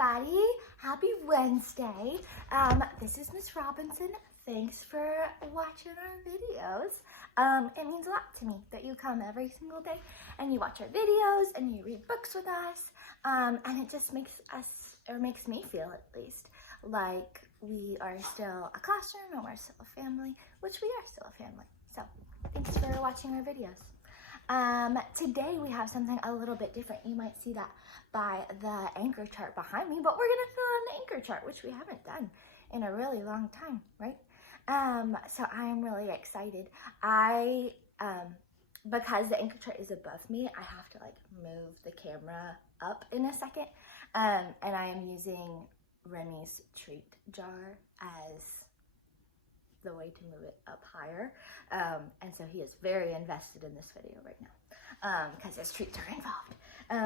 everybody. Happy Wednesday. This is Miss Robinson. Thanks for watching our videos. It means a lot to me that you come every single day and you watch our videos and you read books with us. And it just makes us, or makes me feel at least, like we are still a classroom and we're still a family, which we are still a family. So thanks for watching our videos. Today we have something a little bit different. You might see that by the anchor chart behind me, but we're gonna fill out an anchor chart, which we haven't done in a really long time, right? So I am really excited. Because the anchor chart is above me, I have to like move the camera up in a second. And I am using Remy's treat jar as the way to move it up higher. And so he is very invested in this video right now because his treats are involved.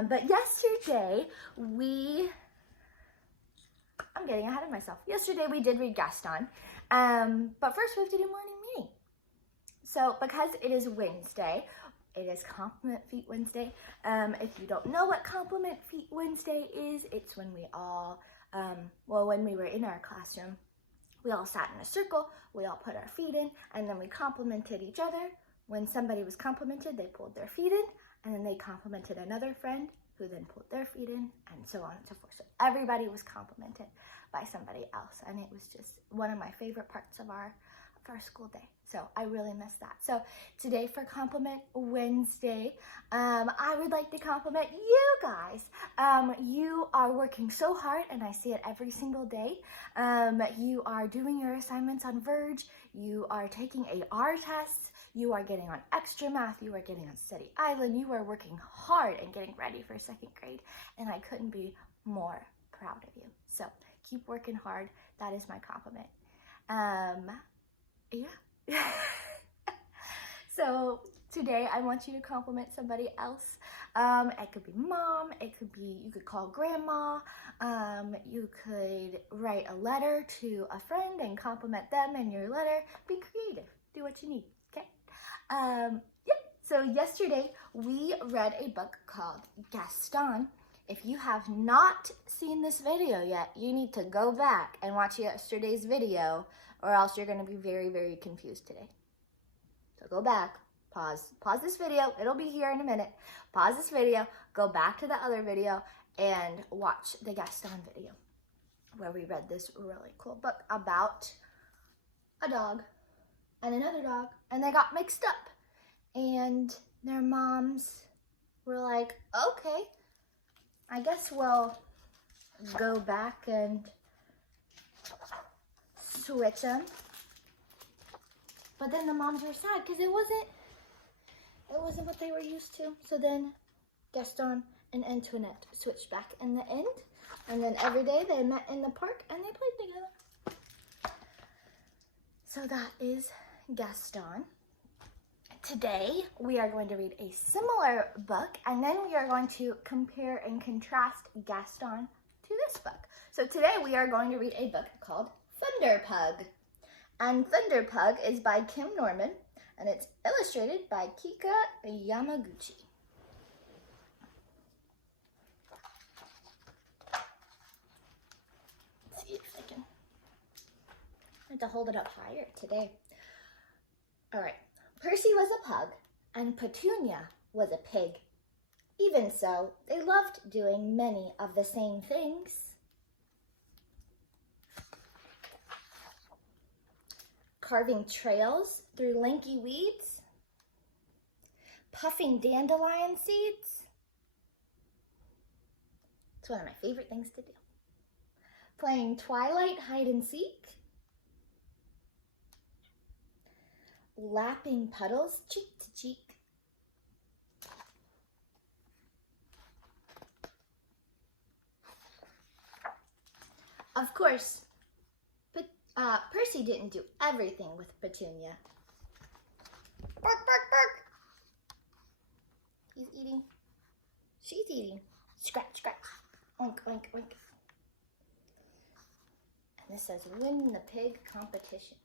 But yesterday I'm getting ahead of myself. Yesterday we did read Gaston. But first we have to do morning meeting. So because it is Wednesday, it is Compliment Feet Wednesday. If you don't know what Compliment Feet Wednesday is, it's when we all, when we were in our classroom, we all sat in a circle, we all put our feet in, and then we complimented each other. When somebody was complimented, they pulled their feet in, and then they complimented another friend who then pulled their feet in, and so on and so forth. So everybody was complimented by somebody else, and it was just one of my favorite parts of our school day. So I really miss that. So today for Compliment Wednesday, I would like to compliment you guys. You are working so hard, and I see it every single day. You are doing your assignments on Verge. You are taking AR tests. You are getting on extra math. You are getting on Study Island. You are working hard and getting ready for second grade, and I couldn't be more proud of you. So keep working hard. That is my compliment. Yeah. So today I want you to compliment somebody else. It could be mom, it could be, you could call grandma, you could write a letter to a friend and compliment them in your letter. Be creative, do what you need, okay? So yesterday we read a book called Gaston. If you have not seen this video yet, you need to go back and watch yesterday's video, or else you're going to be very, very confused today. So go back, pause this video. It'll be here in a minute. Pause this video, go back to the other video, and watch the Gaston video, where we read this really cool book about a dog and another dog, and they got mixed up. And their moms were like, okay, I guess we'll go back and switch them. But then the moms were sad because it wasn't what they were used to. So then Gaston and Antoinette switched back in the end. And then every day they met in the park and they played together. So that is Gaston. Today, we are going to read a similar book, and then we are going to compare and contrast Gaston to this book. So today, we are going to read a book called Thunder Pug. And Thunder Pug is by Kim Norman, and it's illustrated by Kika Yamaguchi. Let's see if I can. I have to hold it up higher today. All right. Percy was a pug, and Petunia was a pig. Even so, they loved doing many of the same things. Carving trails through lanky weeds, puffing dandelion seeds. It's one of my favorite things to do. Playing twilight hide and seek. Lapping puddles cheek to cheek. Of course, but Percy didn't do everything with Petunia. Bark, bark, bark. He's eating. She's eating. Scratch, scratch. Oink, oink, oink. And this says, win the pig competition.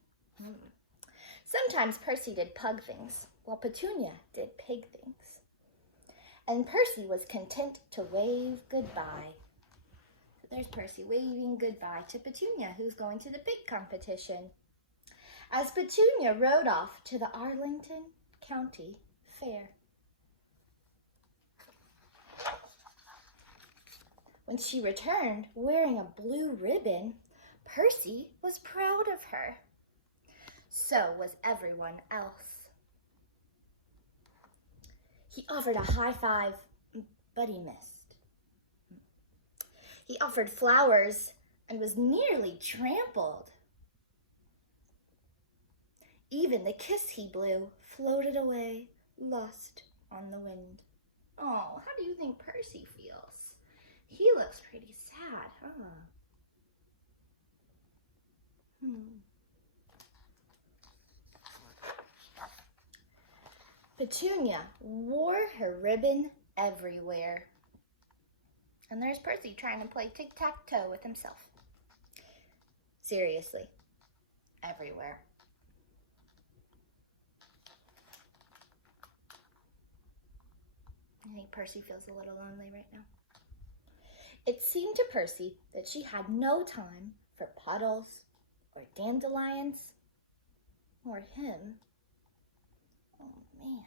Sometimes Percy did pug things, while Petunia did pig things. And Percy was content to wave goodbye. There's Percy waving goodbye to Petunia, who's going to the pig competition. As Petunia rode off to the Arlington County Fair. When she returned wearing a blue ribbon, Percy was proud of her. So was everyone else. He offered a high five, but he missed. He offered flowers and was nearly trampled. Even the kiss he blew floated away, lost on the wind. Oh, how do you think Percy feels? He looks pretty sad, huh? Petunia wore her ribbon everywhere. And there's Percy trying to play tic-tac-toe with himself. Seriously, everywhere. I think Percy feels a little lonely right now. It seemed to Percy that she had no time for puddles or dandelions or him. Oh, man.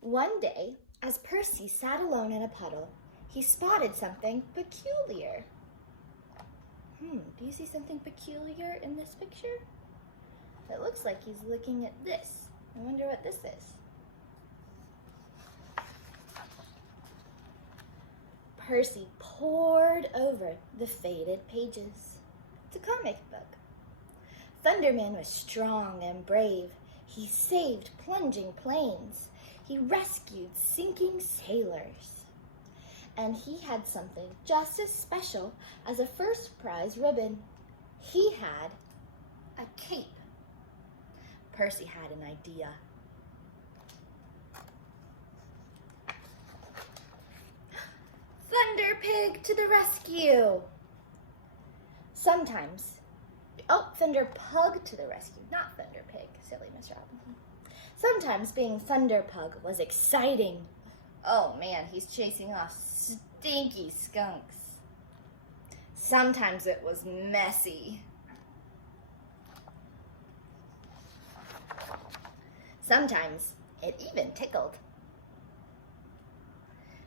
One day, as Percy sat alone in a puddle, he spotted something peculiar. Do you see something peculiar in this picture? It looks like he's looking at this. I wonder what this is. Percy pored over the faded pages. It's a comic book. Thunderman was strong and brave. He saved plunging planes. He rescued sinking sailors. And he had something just as special as a first prize ribbon. He had a cape. Percy had an idea. Thunder Pig to the rescue! Thunder Pug to the rescue, not Thunder Pig, silly Miss Robinson. Sometimes being Thunder Pug was exciting. Oh man, he's chasing off stinky skunks. Sometimes it was messy. Sometimes it even tickled.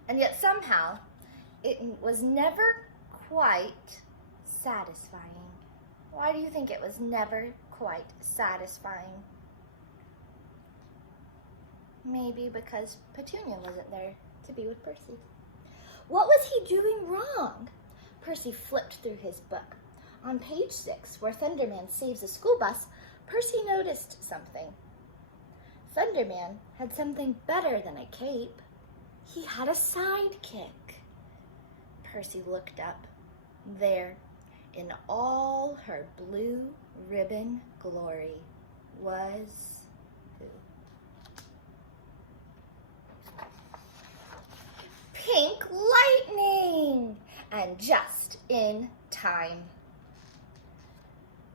And yet somehow it was never quite satisfying. Why do you think it was never quite satisfying? Maybe because Petunia wasn't there to be with Percy. What was he doing wrong? Percy flipped through his book. On page 6, where Thunderman saves a school bus, Percy noticed something. Thunderman had something better than a cape. He had a sidekick. Percy looked up. There, in all her blue ribbon glory, was who? Pink Lightning! And just in time.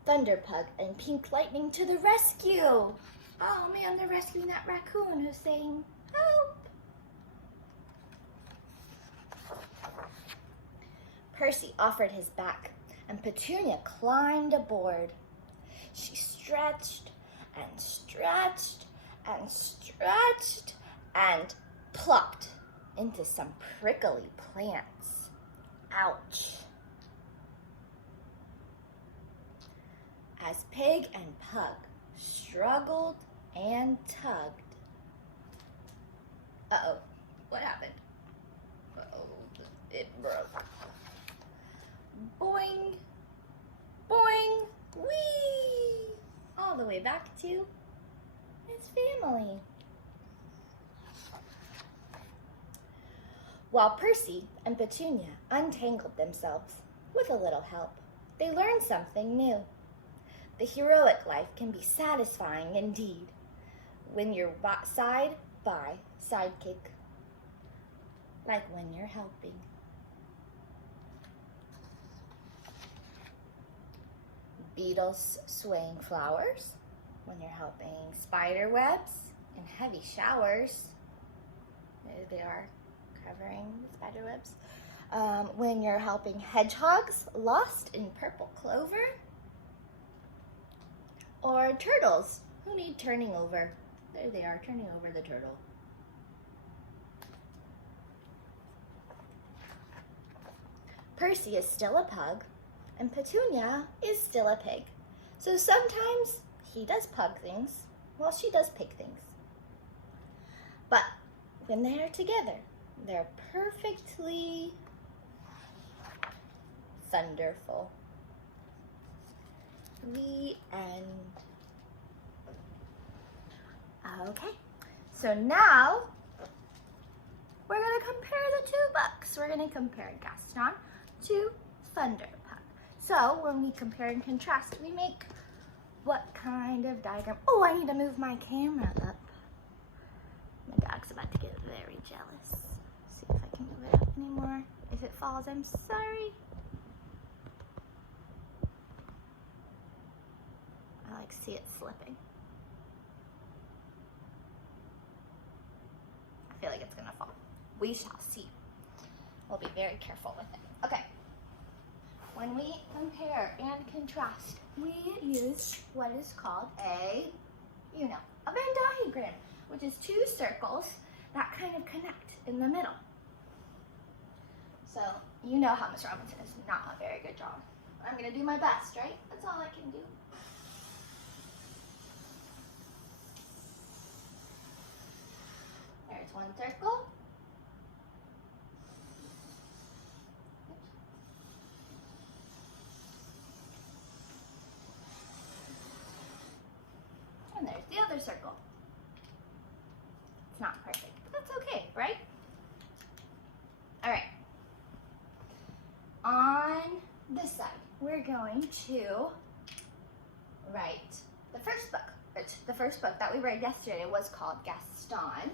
Thunder Pug and Pink Lightning to the rescue! Oh man, they're rescuing that raccoon who's saying, help! Percy offered his back, and Petunia climbed aboard. She stretched and stretched and stretched and plopped into some prickly plants. Ouch. As Pig and Pug struggled and tugged. Uh-oh, what happened? Uh-oh, it broke. Boing, boing, whee! All the way back to his family. While Percy and Petunia untangled themselves, with a little help, they learned something new. The heroic life can be satisfying indeed when you're side by sidekick, like when you're helping. Beetles swaying flowers when you're helping. Spider webs in heavy showers There they are, covering the spider webs. When you're helping hedgehogs lost in purple clover. Or turtles who need turning over. There they are, turning over the turtle. Percy is still a pug, and Petunia is still a pig. So sometimes he does pug things, while she does pig things. But when they are together, they're perfectly thunderful. The end. Okay, so now we're going to compare the two books. We're going to compare Gaston to Thunder Pug. So when we compare and contrast, we make what kind of diagram? Oh, I need to move my camera up. My dog's about to get very jealous. See if I can move it up anymore. If it falls, I'm sorry. I like see it slipping. I feel like it's gonna fall. We shall see. We'll be very careful with it. Okay. When we compare and contrast, we use what is called a Venn diagram, which is two circles that kind of connect in the middle. So you know how Miss Robinson is not a very good job. I'm gonna do my best, right? That's all I can do. There's one circle. And there's the other circle. It's not perfect, but that's okay, right? All right. On this side, we're going to write the first book. The first book that we read yesterday was called Gaston.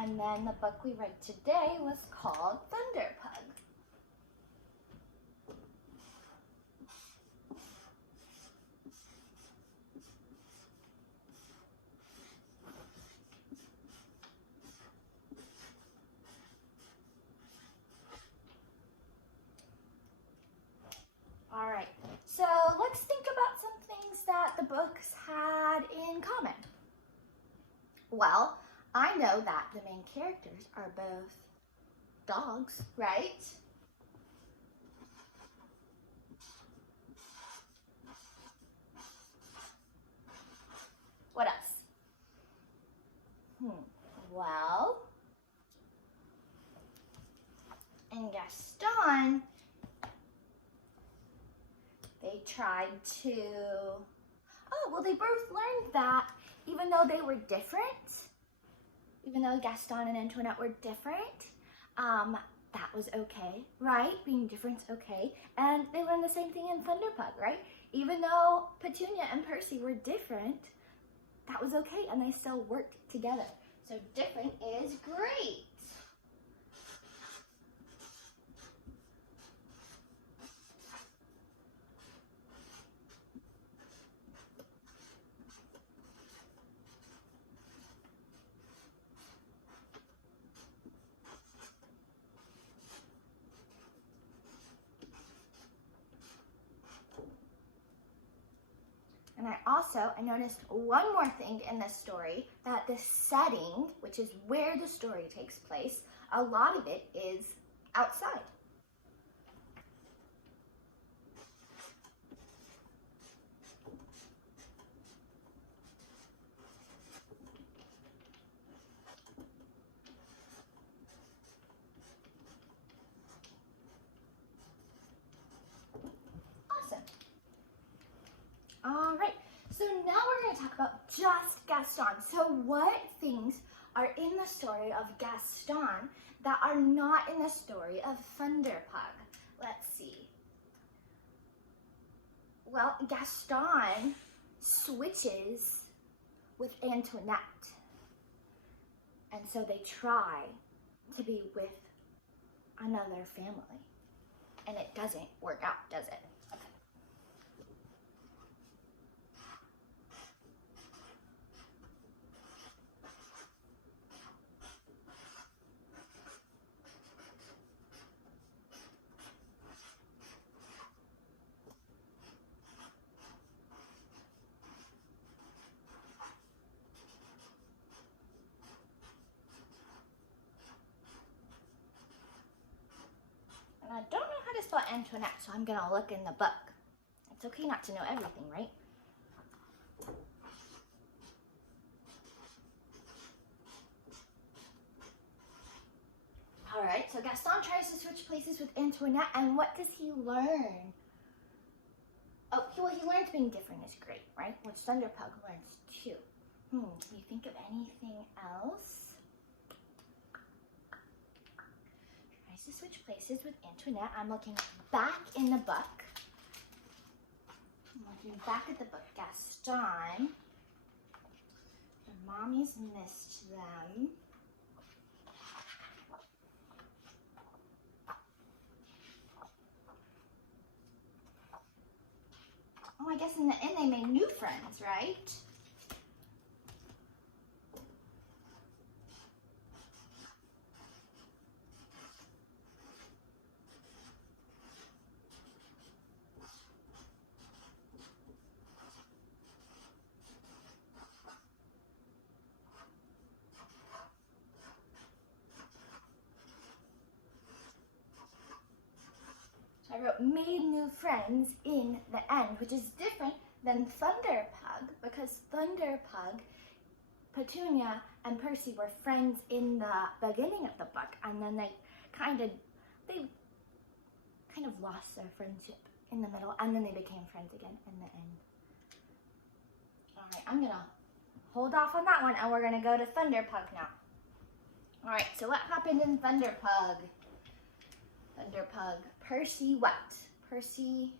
And then the book we read today was called Thunder Pug. All right, so let's think about some things that the books had in common. Well, I know that the main characters are both dogs, right? What else? Well, in Gaston, they tried to, they both learned that even though they were different, even though Gaston and Antoinette were different, that was okay, right? Being different's okay. And they learned the same thing in Thunder Pug, right? Even though Petunia and Percy were different, that was okay, and they still worked together. So different is great. And I noticed one more thing in this story, that the setting, which is where the story takes place, a lot of it is outside. Awesome. All right, so now we're going to talk about just Gaston. So what things are in the story of Gaston that are not in the story of Thunder Pug? Let's see. Well, Gaston switches with Antoinette. And so they try to be with another family. And it doesn't work out, does it? Okay. And I don't know how to spell Antoinette, so I'm gonna look in the book. It's okay not to know everything, right? All right, so Gaston tries to switch places with Antoinette, and what does he learn? Oh, well, he learns being different is great, right? Which Thunder Pug learns too. Can you think of anything else? Tries to switch places with Antoinette. I'm looking back in the book. I'm looking back at the book. Gaston. Their mommies missed them. Oh, I guess in the end they made new friends, right? I wrote made new friends in the end, which is different than Thunder Pug, because Thunder Pug, Petunia and Percy were friends in the beginning of the book, and then they kind of lost their friendship in the middle, and then they became friends again in the end. All right, I'm gonna hold off on that one, and we're gonna go to Thunder Pug now. All right, so what happened in Thunder Pug? Thunder Pug. Percy what? Percy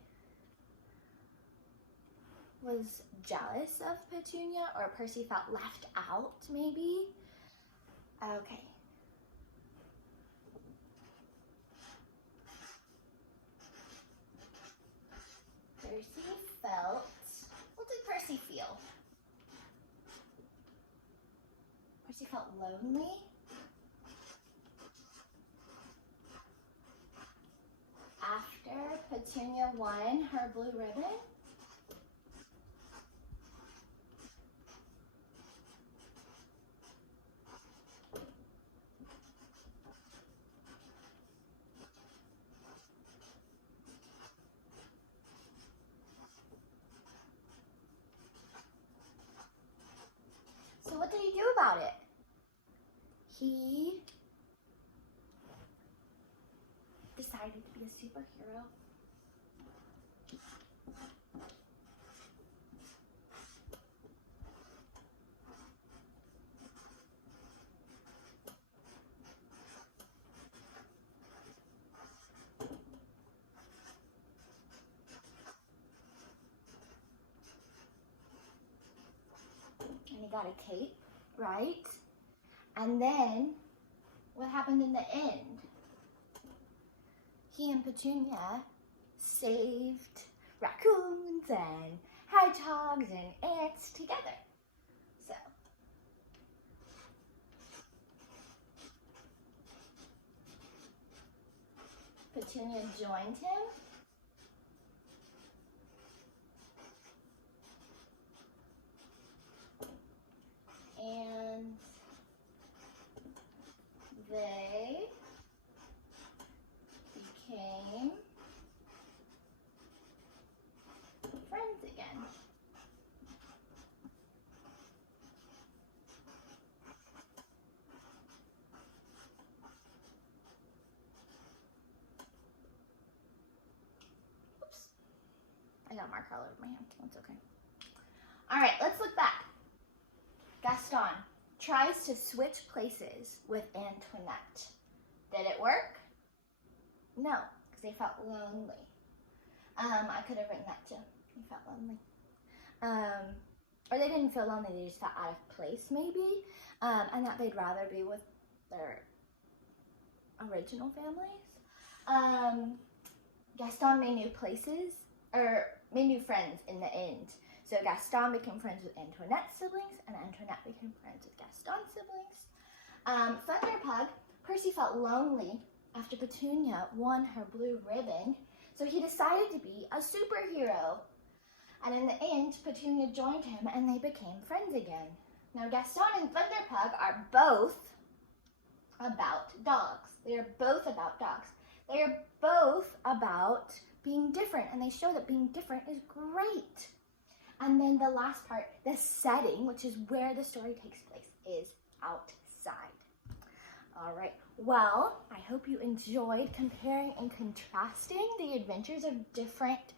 was jealous of Petunia, or Percy felt left out, maybe? Okay. Percy felt, what did Percy feel? Percy felt lonely. After Petunia won her blue ribbon. So what did he do about it? He decided to be a superhero. And he got a cape, right? And then, what happened in the end? He and Petunia saved raccoons and hedgehogs and ants together. So, Petunia joined him. And they became friends again. Oops. I got a marker all over my hand. That's okay. All right, let's look back. Gaston tries to switch places with Antoinette. Did it work? No, because they felt lonely. I could have written that too. They felt lonely. Or they didn't feel lonely, they just felt out of place maybe. And that they'd rather be with their original families. Gaston made new friends in the end. So Gaston became friends with Antoinette's siblings, and Antoinette became friends with Gaston's siblings. Thunder Pug, Percy felt lonely after Petunia won her blue ribbon, so he decided to be a superhero. And in the end, Petunia joined him and they became friends again. Now Gaston and Thunder Pug are both about dogs. They are both about dogs. They are both about being different, and they show that being different is great. And then the last part, the setting, which is where the story takes place, is outside. All right, well, I hope you enjoyed comparing and contrasting the adventures of different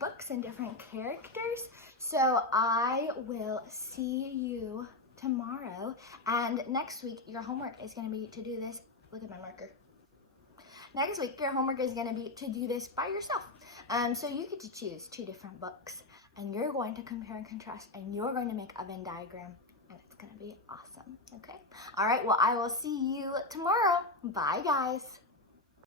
books and different characters. So I will see you tomorrow. And next week, your homework is going to be to do this. Look at my marker. Next week, your homework is going to be to do this by yourself. So you get to choose 2 different books, and you're going to compare and contrast, and you're going to make a Venn diagram, and it's going to be awesome. Okay? All right, well, I will see you tomorrow. Bye, guys.